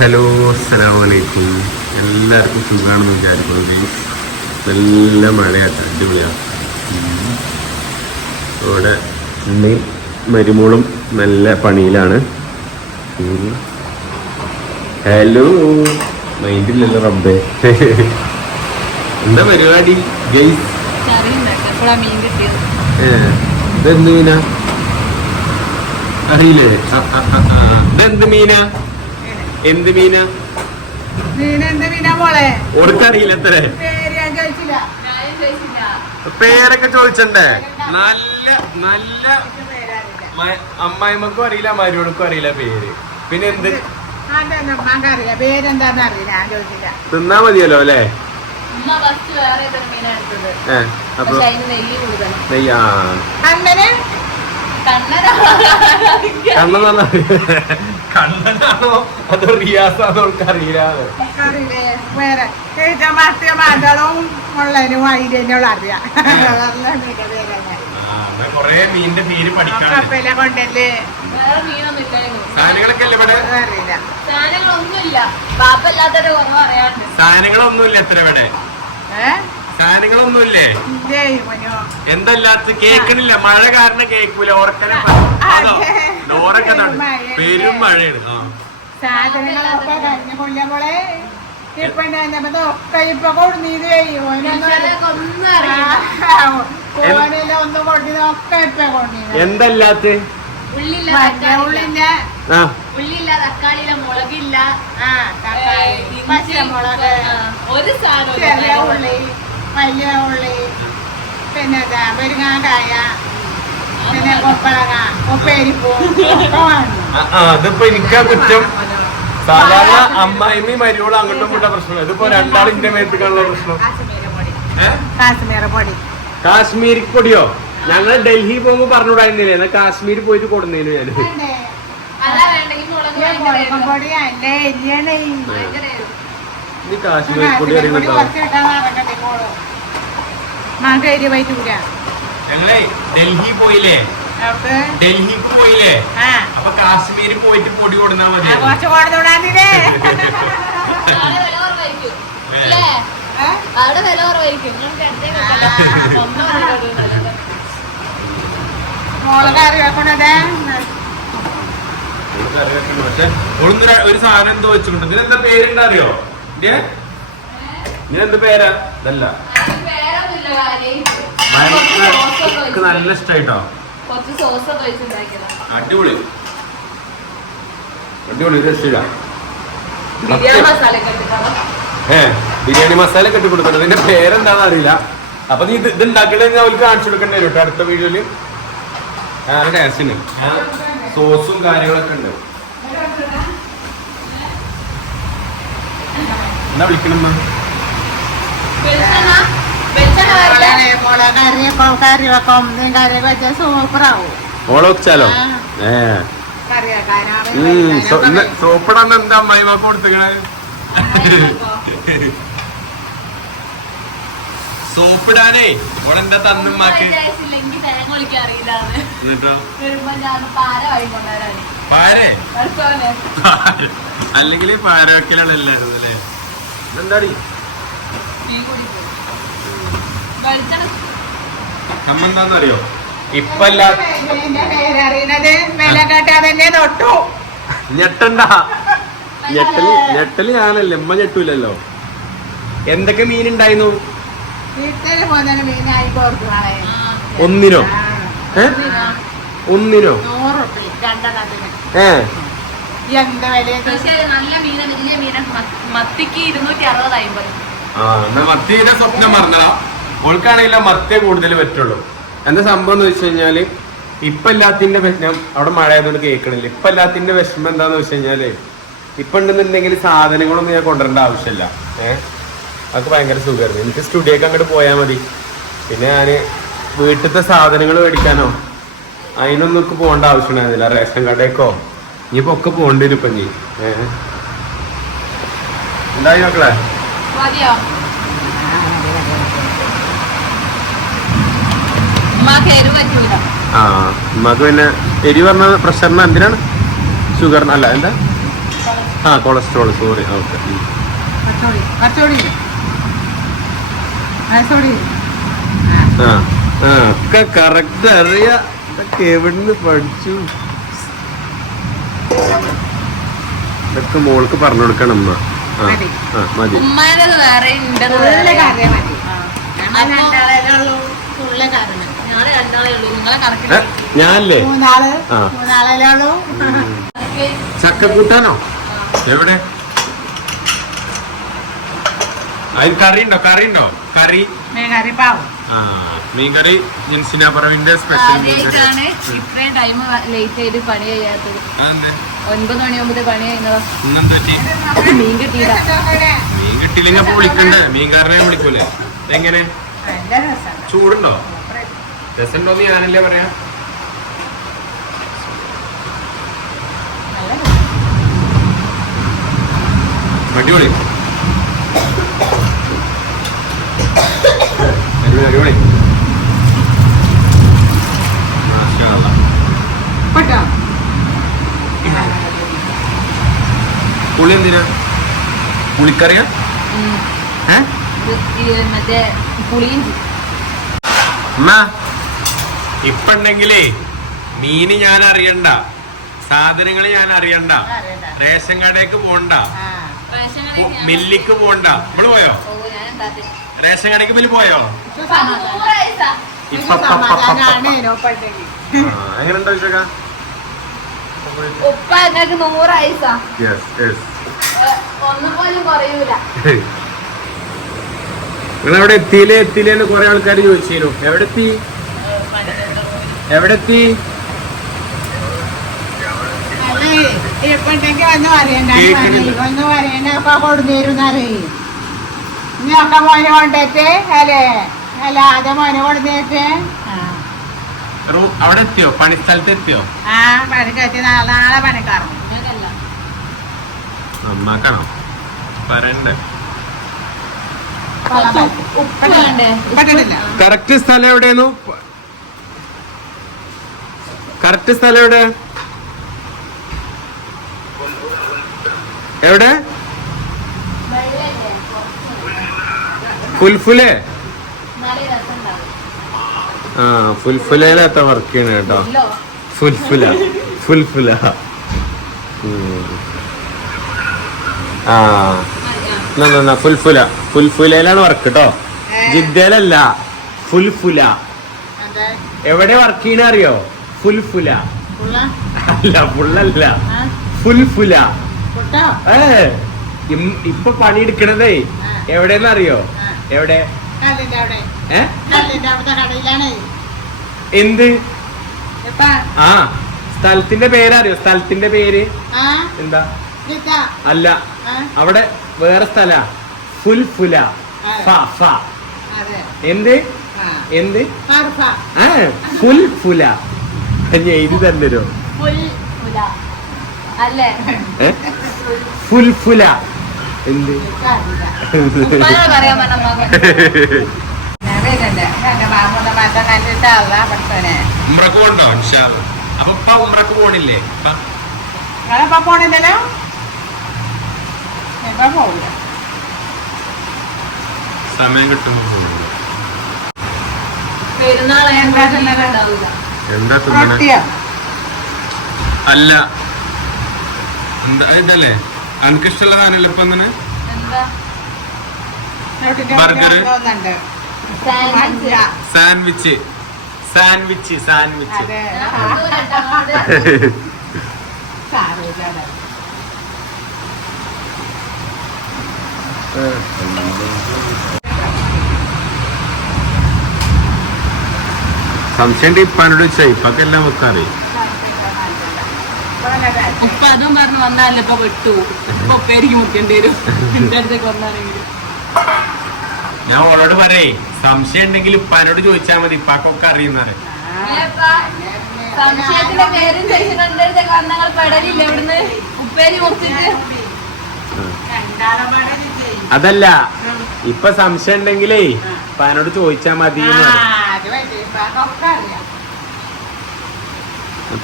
Hello അസ്സലാമലൈക്കും എല്ലാവർക്കും സുഖമാണെന്ന് വിചാരിക്കുന്നു. ഗൈസ് നല്ല മഴയാട്ട അടിപൊളിയാണ്. ഇവിടെ ഉണ്ണി മരുമോളും നല്ല പണിയിലാണ്. ഹലോ. മൈൻഡില്ലല്ലോ റബ്ബേ. എന്താ പരിപാടി ഏ, ഇതെന്ത് മീനാ? അറിയില്ലേ. ഇതെന്ത് മീനാ? എന്ത് മീന? മീനെന്ത് മോളെ? ഓർക്കറിയില്ല പേര് ഞാൻ ചോദിച്ചില്ല. ഞാനും ചോദിച്ചില്ല പേരൊക്കെ ചോദിച്ചണ്ടേ? നല്ല നല്ല അമ്മായിമ്മക്കും അറിയില്ല മരുവണക്കും അറിയില്ല പേര്. പിന്നെ എന്ത്? തിന്നാ മതിയല്ലോ അല്ലേ? ഉമ്മ കണ്ണനാണോ? അതോ റിയാസാണോ അറിയില്ല വേറെ. മുള്ളനും അതിനുള്ള അറിയാം. കൊറേ മീനിന്റെ പേര് കൊണ്ടല്ലേ? സാധനങ്ങളൊക്കെ അല്ലേ ഇവിടെ? സാധനങ്ങളൊന്നുമില്ല. പാപ്പല്ലാത്തൊരു കുറവ് അറിയാണ്ട് സാധനങ്ങളൊന്നുമില്ല എത്ര ഇവിടെ? സാധനങ്ങളൊന്നുമില്ലേ? എന്തല്ലാത്ത കേക്കണില്ല. മഴ കാരണം കേക്കൂല. ഓർക്കനെ ഡോറൊക്കെ പെരും മഴയാണ്. ആ. സാധനങ്ങളൊക്കെ കഴിഞ്ഞ കൊല്ലങ്ങളെ ഇപ്പൊ ഒക്കെ ഇപ്പൊ കൊടുന്നീത് ചിലർക്ക് ഒന്നും ഓനെല്ലാം ഒക്കെ ഇപ്പൊ എന്തല്ലാത്ത? ഉള്ളില്ല ഉള്ളിന്റെ തക്കാളിയില്ല മുളകില്ല. തക്കാളി പച്ചമുളക്. ഒരു സാധനം ചെറിയ ഉള്ളി വലിയ ഉള്ളി. പിന്നെ ഇതാ അതിപ്പോ എനിക്കാ കുറ്റം. സാധാരണ അമ്മായിമ്മയും മരിയോളും അങ്ങോട്ടും ഇങ്ങോട്ടും പ്രശ്നം ഇതിപ്പോ രണ്ടാളിന്റെ മേത്തേക്കാണുള്ള പ്രശ്നം. കാശ്മീർ പൊടിയോ? ഞങ്ങൾ ഡൽഹി പോകുമ്പോ പറഞ്ഞുകൂടായിരുന്നില്ലേ എന്നാ കാശ്മീർ പോയിട്ട് കൊടുന്നേനു. ഈ കാശ്മീർ പൊടി അറിയുന്നുണ്ടോ ഞങ്ങളെ ഡൽഹി പോയില്ലേ? ഡൽഹി ഡൽഹിക്ക് പോയില്ലേ അപ്പൊ കാശ്മീർ പോയിട്ട് പൊടി കൊടുന്നാ ആ, മതി അവിടെ വില കുറവായിരിക്കും. ഒരു സാധനം എന്തോ വെച്ചിട്ടുണ്ട്. ഇതിനെന്താ പേരുണ്ടാ അറിയോ ഇതിനെന്ത് പേരാ? ഇതല്ല. പേരൊന്നുമില്ല കാര്യം. എനിക്ക് നല്ല ഇഷ്ടായിട്ടോ. അടിപൊളി. അടിപൊളി മസാല ഏ ബിരിയാണി മസാല കെട്ടി കൊടുക്കണം. ഇതിന്റെ പേരെന്താണെന്ന് അറിയില്ല. അപ്പൊ നീ ഇത് ഇത് ഉണ്ടാക്കണത് ഞാൻ അവർക്ക് കാണിച്ചു കൊടുക്കേണ്ടി വരും കേട്ടോ അടുത്ത വീഡിയോയിൽ ടേസ്റ്റിന് സോസും കാര്യങ്ങളൊക്കെ ഉണ്ട്. എന്നാ വിളിക്കണം ഏ. സോപ്പിടാന്ന് എന്താ അമ്മായിമാക്ക് കൊടുത്തേക്കണേ സോപ്പിടാനേ ഓളെന്താ തന്നുമാക്ക് ഒന്നും വിചാരിച്ചില്ലെങ്കിൽ തേങ്ങ ഒളിക്കാൻ അറിയില്ലാന്ന്. എന്നിട്ടോ വരുമ്പോ അറിയോ ഇപ്പല്ല എന്റെ പേരറിയണത് വില കേട്ടാതെ തൊട്ടു ഞെട്ടണ്ട. ഞെട്ടൽ ഞെട്ടൽ ഞാനല്ലേ ഉമ്മ ഞെട്ടൂലല്ലോ. എന്തൊക്കെ മീൻ ഉണ്ടായിരുന്നു ആ, ഒന്നിനോ? ഏ? ഒന്നിനോ? ഏ? മത്തിക്ക് ഇരുന്നൂറ്റി അറുപത് അമ്പത് ആ എന്നാ മത്തിയുടെ സ്വപ്നം പറഞ്ഞതാ ഓൾക്കാണെങ്കിലോ മത്തേ കൂടുതൽ പറ്റുള്ളൂ. എന്താ സംഭവം എന്ന് വെച്ച് കഴിഞ്ഞാൽ ഇപ്പൊ എല്ലാത്തിന്റെ ഞാൻ അവിടെ മഴ ആയതുകൊണ്ട് കേൾക്കണില്ല. ഇപ്പൊ എല്ലാത്തിന്റെ വിഷമം എന്താന്ന് വെച്ച് കഴിഞ്ഞാൽ ഇപ്പൊ ഉണ്ടെന്നുണ്ടെങ്കിൽ സാധനങ്ങളൊന്നും ഞാൻ കൊണ്ടുവരേണ്ട ആവശ്യമില്ല. ഏഹ് അതൊക്കെ ഭയങ്കര സുഖമായിരുന്നു. എനിക്ക് സ്റ്റുഡിയോക്ക് അങ്ങോട്ട് പോയാൽ മതി. പിന്നെ ഞാൻ വീട്ടിലത്തെ സാധനങ്ങൾ മേടിക്കാനോ അതിനൊന്നും ഒക്കെ പോകേണ്ട ആവശ്യമുണ്ടായിരുന്നില്ല റേഷൻ കടയ്ക്കോ ഇനിയിപ്പോ ഒക്കെ പോകേണ്ടി വരും ഇപ്പൊ നീ ഏഹ് എന്തായി മക്കളെ? ആ ഉമ്മക്ക് പിന്നെ എരി പറഞ്ഞ പ്രഷറിന് എന്തിനാണ്? ഷുഗർ അല്ല എന്താ? ആ കൊളസ്ട്രോൾ സോറി ഓക്കെ ആ ആ ഒക്കെ കറക്റ്റ് അറിയാ. ഇതൊക്കെ എവിടുന്ന് പഠിച്ചു? ഇതൊക്കെ മോൾക്ക് പറഞ്ഞു കൊടുക്കണം അമ്മ ആ മതി. ഉമ്മാനത് വേറെ ഉണ്ടെന്ന് വേറെ കാര്യം മതി ഞാനല്ലേ? ആ. ചക്ക കൂട്ടാനോ എവിടെ? അതിന് കറി ഉണ്ടോ കറി? ഉണ്ടോ കറി മീൻകറി ആ മീൻ കറി ജിൻസിന പറവിന്റെ സ്പെഷ്യൽ മീൻ കറി. ആദ്യമായിട്ടാണ് ഇത്രയും ടൈം ലേറ്റ് ആയിട്ട് പണി ചെയ്യാത്തത്. ഒൻപത് ഒൻപത് മണിയാകുമ്പോ പണി ചെയ്യുന്നതോ ഇന്നെന്താ മീൻ കിട്ടിയില്ല. മീൻ കിട്ടിയില്ലെങ്കിൽ അപ്പൊ വിളിക്കണ്ടേ? മീൻകാരനെ വിളിക്കൂലേ? എങ്ങനെ? ചൂടുണ്ടോ? രസമുണ്ടോന്ന് ഞാനല്ലേ പറയാ? അടിപൊളി. അടിപൊളി അടിപൊളി. പുളി എന്തിനാ പുളിക്കറിയാ? മറ്റേ പുളിയും അമ്മ ഇപ്പൊ ഉണ്ടെങ്കിലേ മീന് ഞാൻ അറിയണ്ട സാധനങ്ങൾ ഞാൻ അറിയണ്ട. റേഷൻ കടയ്ക്ക് പോണ്ട മില്ലിക്ക് പോണ്ട. നമ്മൾ പോയോ? ഓ, ഞാൻ എന്താ റേഷൻ കടയ്ക്ക് മില്ല് പോയോ. എങ്ങനെയുണ്ടോ വിശേഷ? ഉപ്പ എന്നൊക്കെ നൂറ് പോലും കുറയൂല. നിങ്ങളവിടെ എത്തിയില്ലേ എത്തിയില്ലേ എന്ന് കുറെ ആൾക്കാർ ചോദിച്ചു എവിടെ എത്തി എവിടെ എത്തി അല്ലേ, ഇപ്പുണ്ടെങ്കിൽ ഒന്നും അറിയണ്ട കേൾക്കുന്നില്ല. ഒന്നും അറിയണ്ട അപ്പൊ കൊടുന്നേരുന്നറി എത്തി മോനെ കൊണ്ടേറ്റ് അല്ലേ? മോനെ അവിടെ എത്തിയോ? പണിസ്ഥലത്ത് എത്തിയോ? ആ പണിക്കെത്തി നാളെ നാളെ പണിക്കാറും അങ്ങനല്ല. നന്നാക്കണം. പറയണ്ടേ? കറക്റ്റ് സ്ഥലം എവിടെയായിരുന്നു? കറക്റ്റ് സ്ഥലം എവിടെ എവിടെ? ഫുൽഫുലെ. ആ ഫുൽഫുലയിലത്ത വർക്ക് ചെയ്യണ കേട്ടോ? ഫുൽഫുല ഫുൽഫുല. ആ എന്നാ, ഫുൽഫുല ഫുൽഫുലയിലാണ് വർക്ക് കേട്ടോ ജിദ്ദയിലല്ല ഫുൽഫുല എവിടെ വർക്ക് ചെയ്യണ അറിയോ ഫുൽഫുല. അല്ല ഫുള്ളല്ല. ഫുൽഫുല. ഏ ഇപ്പൊ പണിയെടുക്കണതേ. എവിടെന്ന് അറിയോ എവിടെ? എന്ത്? ആ സ്ഥലത്തിന്റെ പേരറിയോ? സ്ഥലത്തിന്റെ പേര്? എന്താ? അല്ല. അവിടെ വേറെ സ്ഥല. ഫുൽഫുല. എന്ത്? എന്ത്? ഫുൽഫുല. ഞാൻ എഴുതി. അല്ലേ? ഫുൽഫുല. എന്ത്? ഉമ്രക്ക് പോണ്ടോ? ഇൻഷാല്ലാ. അപ്പൊ ഇപ്പൊ ഉമ്രക്ക് പോണില്ലേ? ഇപ്പ? പോണില്ലല്ലോ? സമയം കിട്ടുമ്പോ. പെരുന്നാളെ എന്താ? തിന്നണേ? അല്ല. എന്താ ഇതല്ലേ? അനക്കിഷ്ടമുള്ള സാധനമല്ലേ ഇപ്പൊ എന്താ? Burger. Sandwich. Sandwich. Sandwich sandwich അതെ ഞാൻ കൊണ്ടുവരാം കേട്ടോ. സാരമില്ല അവിടെ. സംശയം ഇപ്പാനോട് ചോദിച്ചാ ഇപ്പൊക്കെ എല്ലാം വെക്കാറേ ഉപ്പ അതും പറഞ്ഞു വന്നാലേ ഇപ്പൊ വിട്ടു. ഇപ്പൊ ഉപ്പേരിക്ക് മുക്കേണ്ടി വരും. എന്റെ അടുത്തേക്ക് വന്നാണെങ്കിലും ഞാൻ ഓളോട് പറയേ സംശയം ഉണ്ടെങ്കിൽ ഇപ്പാനോട് ചോദിച്ചാ മതി ഇപ്പാക്കൊക്കെ അറിയുന്നറേ സംശയത്തിന്റെ പേരും പെടലില്ല ഇവിടുന്ന്? ഉപ്പേരി മുറിച്ചിട്ട്. അതല്ല ഇപ്പൊ സംശയം ഉണ്ടെങ്കിലേ ഇപ്പാനോട് ചോദിച്ചാ മതി ആ, അത് പറ്റി. ഇപ്പൊ അതൊക്കെ അറിയാം.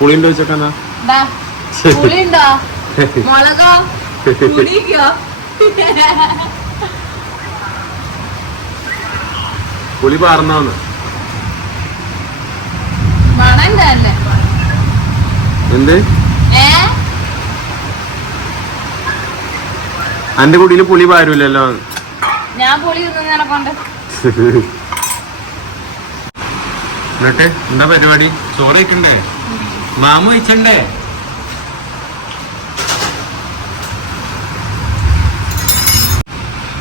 പുളിണ്ടോ ചോദിച്ചോക്കാ പുളിയുണ്ടോ? മുളകോ? പുളിക്കോ പുളി പാർന്നാന്ന്. എന്ത്? അന്റെ കുടിയിൽ പുളി പാരൂലല്ലോ. ഞാൻ പുളി തിന്നു കൊണ്ട്. എന്നിട്ട് എന്താ പരിപാടി? ചോറ് വയ്ക്കണ്ടേ മാമു വെച്ചണ്ടേ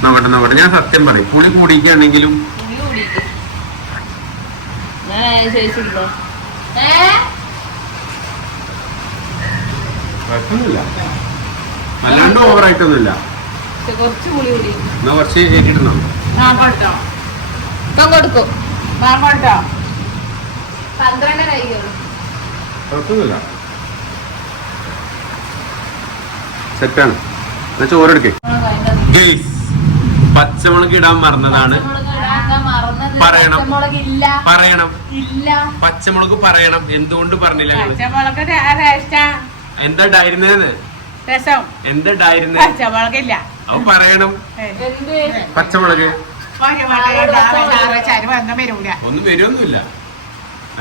നോക്കട്ടെ നോക്കട്ടെ. ഞാൻ സത്യം പറയും. പുളി കൂടിക്കാണെങ്കിലും കുടിക്ക് കുഴപ്പമൊന്നുമില്ല. അല്ലാണ്ട് ഓവറായിട്ടൊന്നുമില്ല. കുടിക്കും എന്നാ കുറച്ച് കേട്ടിട്ടുണ്ടോ ഇപ്പം കൊടുക്കും. മാങ്ങോട്ടോ പന്ത്രണ്ട് കഴിക്കുള്ളൂ കുഴപ്പമൊന്നുമില്ല. സെറ്റാണ്. എന്നാ ചോറെടുക്കേ. പച്ചമുളക് ഇടാൻ മറന്നതാണ്. പറയണം. പച്ചമുളക് പറയണം. ഇല്ല. പച്ചമുളക് പറയണം. എന്തുകൊണ്ട് പറഞ്ഞില്ല എന്താ ഉണ്ടായിരുന്നേന്ന് രസം. എന്താ ഉണ്ടായിരുന്നേ പച്ചമുളകില്ല. അവ പറയണം. എന്ത് പച്ചമുളക്. ഒന്നും വരുമൊന്നുമില്ല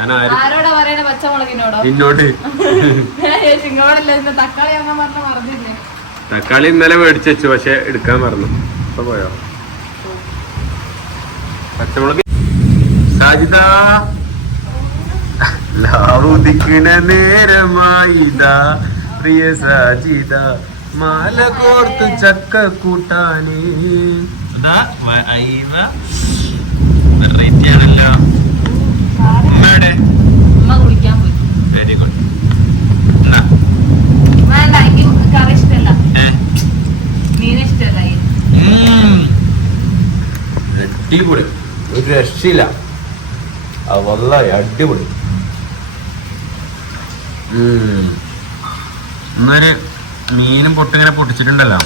ആരോടാ പറയണ പച്ചമുളകിനോടോ? ഇന്നോട്ട് തക്കാളി അങ്ങനെ പറഞ്ഞ മറന്നില്ലേ? തക്കാളി ഇന്നലെ മേടിച്ചു വെച്ചു പക്ഷെ എടുക്കാൻ മറന്നു. ഇപ്പൊ പോയോ? പച്ചമുളക്. സാജിത ലാവുദിക്കണ നേരമായിതാ. പ്രിയ സാജിത മാല കോർത്ത് ചക്ക കൂട്ടാനേ. വെറൈറ്റി ആണല്ലോ. ഉമ്മ കുളിക്കാൻ പോയി. വെരി ഗുഡ് വേണ്ട എനിക്ക് കറി ഇഷ്ടമല്ല. മീൻ ഇഷ്ടമല്ല അടിപൊളി. ഒരു രക്ഷയില്ല. വല്ലായി. അടിപൊളി. എന്നൊരു മീനും പൊട്ടിങ്ങനെ പൊട്ടിച്ചിട്ടുണ്ടല്ലോ.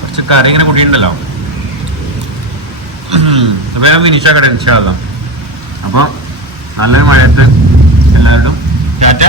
കുറച്ച് കറി ഇങ്ങനെ കൂട്ടിയിട്ടുണ്ടല്ലോ. ഞാൻ ഫിനിഷാക്കട്ടെ ഇൻഷാല്ല അപ്പോൾ നല്ലൊരു മഴയത്ത് എല്ലാവരും ടാറ്റ.